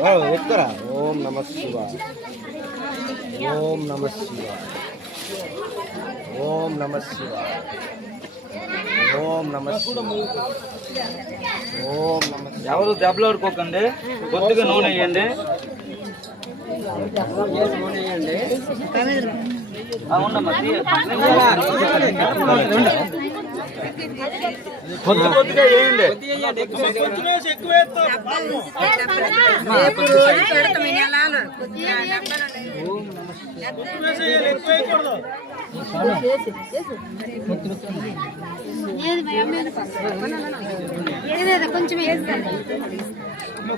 ఎక్కరా ఓం నమ శివాయ ఓం నమ శివాయ ఓం నమ శివాయ ఓం నమ శివాయ ఓం నమ ఎవరు దెబ్బలాడుకోకండి కొద్దిగా నూనె వేయండి ఆ, ఉండమ్మా, తీయ. కొద్ది కొద్దిగా వేయండి.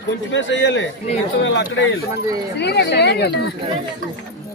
కొంచెం కొంచెమే అక్కడే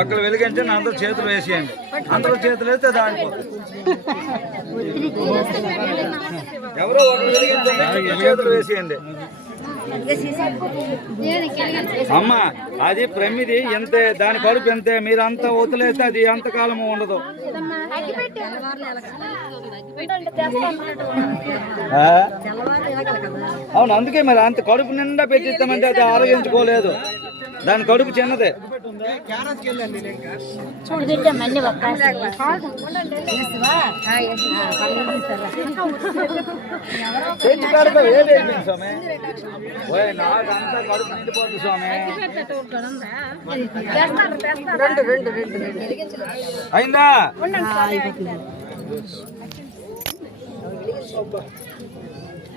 ఒకరు వెలిగించండి అందరూ చేతులు వేసేయండి. అందరూ చేతులు వేస్తే దాడిపోతుంది ఎవరో ఒకరు వెలిగించండి చేతులు వేసేయండి. అమ్మ అది ప్రమిది ఎంత దాని కడుపు ఎంతే మీరు అంతా వదిలేస్తే అది ఎంతకాలం ఉండదు? అవును అందుకే మరి అంత కడుపు నిండా పెట్టిస్తామంటే అది ఆరోగించుకోలేదు. దాని కడుపు చిన్నదే. తెచ్చి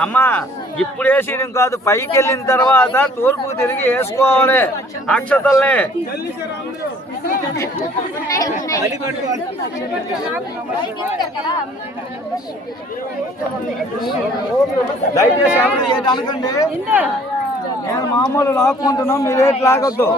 అమ్మా ఇప్పుడు వేసేయడం కాదు పైకి వెళ్ళిన తర్వాత తూర్పుకు తిరిగి వేసుకోవాలి. అక్షతల్ని. దయచేసి అనకండి నేను మామూలు లాక్కుంటున్నాం మీరేటి లాగొద్దు.